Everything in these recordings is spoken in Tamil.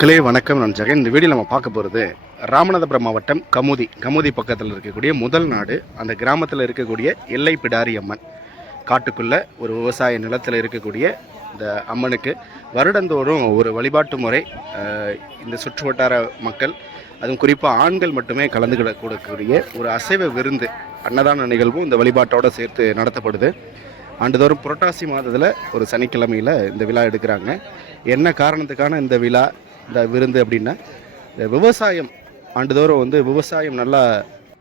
மக்களே வணக்கம் நான் ஜெகன் இந்த வீடியோ நம்ம பார்க்க போகிறது ராமநாதபுரம் மாவட்டம் கமுதி. கமுதி பக்கத்தில் இருக்கக்கூடிய முதல் நாடு அந்த கிராமத்தில் இருக்கக்கூடிய எல்லை பிடாரி அம்மன். காட்டுக்குள்ளே ஒரு விவசாய நிலத்தில் இருக்கக்கூடிய இந்த அம்மனுக்கு வருடந்தோறும் ஒரு வழிபாட்டு முறை இந்த சுற்று வட்டார மக்கள் அதுவும் குறிப்பாக ஆண்கள் மட்டுமே கலந்து கொடுக்கக்கூடிய ஒரு அசைவ விருந்து அன்னதான நிகழ்வும் இந்த வழிபாட்டோடு சேர்த்து நடத்தப்படுது. ஆண்டுதோறும் புரட்டாசி மாதத்தில் ஒரு சனிக்கிழமையில் இந்த விழா எடுக்கிறாங்க. என்ன காரணத்துக்கான இந்த விழா இந்த விருந்து அப்படின்னா இந்த விவசாயம் ஆண்டுதோறும் வந்து விவசாயம் நல்லா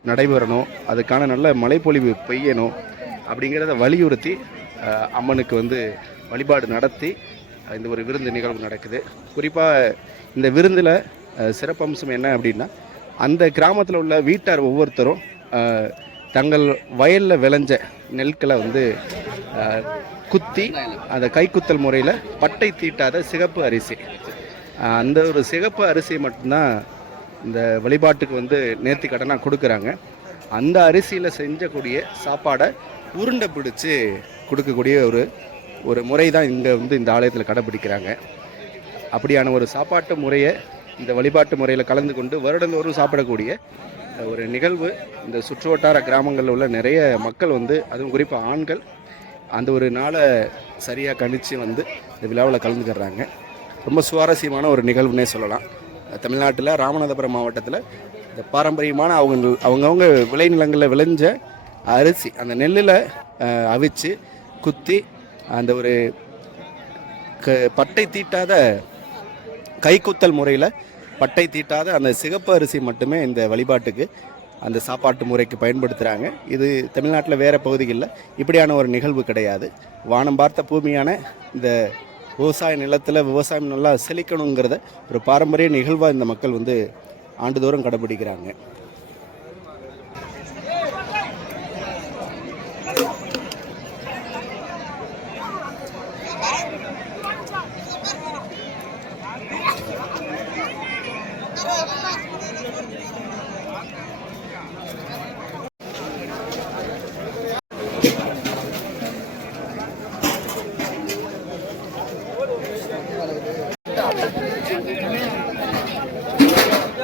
நடைபெறணும் அதுக்கான நல்ல மழைப்பொழிவு பெய்யணும் அப்படிங்கிறத வலியுறுத்தி அம்மனுக்கு வந்து வழிபாடு நடத்தி இந்த ஒரு விருந்து நிகழ்வு நடக்குது. குறிப்பாக இந்த விருந்தில் சிறப்பம்சம் என்ன அப்படின்னா அந்த கிராமத்தில் உள்ள வீட்டார் ஒவ்வொருத்தரும் தங்கள் வயலில் விளைஞ்ச நெற்களை வந்து குத்தி அந்த கைக்குத்தல் முறையில் பட்டை தீட்டாத சிகப்பு அரிசி அந்த ஒரு சிகப்பு அரிசி மட்டும்தான் இந்த வழிபாட்டுக்கு வந்து நேர்த்தி கடனாக கொடுக்குறாங்க. அந்த அரிசியில் செஞ்சக்கூடிய சாப்பாடை உருண்டை பிடிச்சி கொடுக்கக்கூடிய ஒரு ஒரு முறை தான் இங்கே வந்து இந்த ஆலயத்தில் கடைப்பிடிக்கிறாங்க அப்படியான ஒரு சாப்பாட்டு முறையை இந்த வழிபாட்டு முறையில் கலந்து கொண்டு வருடந்தோறும் சாப்பிடக்கூடிய ஒரு நிகழ்வு. இந்த சுற்றுவட்டார கிராமங்களில் உள்ள நிறைய மக்கள் வந்து அதுவும் குறிப்பாக ஆண்கள் அந்த ஒரு நாளை சரியாக கணித்து வந்து இந்த விழாவில் கலந்துக்கிறாங்க. ரொம்ப சுவாரஸ்யமான ஒரு நிகழ்வுனே சொல்லலாம். தமிழ்நாட்டில் ராமநாதபுரம் மாவட்டத்தில் இந்த பாரம்பரியமான அவங்க அவங்கவுங்க விளைநிலங்களில் விளைஞ்ச அரிசி அந்த நெல்லில் அவிச்சு குத்தி அந்த ஒரு க பட்டை தீட்டாத கைக்குத்தல் முறையில் பட்டை தீட்டாத அந்த சிகப்பு அரிசி மட்டுமே இந்த வழிபாட்டுக்கு அந்த சாப்பாட்டு முறைக்கு பயன்படுத்துகிறாங்க இது தமிழ்நாட்டில் வேறு பகுதிகளில் இப்படியான ஒரு நிகழ்வு கிடையாது. வானம் பார்த்த பூமியான இந்த விவசாய நிலத்தில் விவசாயம் நல்லா செழிக்கணுங்கிறத ஒரு பாரம்பரிய நிகழ்வாக இந்த மக்கள் வந்து ஆண்டுதோறும் கடைபிடிக்கிறாங்க. Thank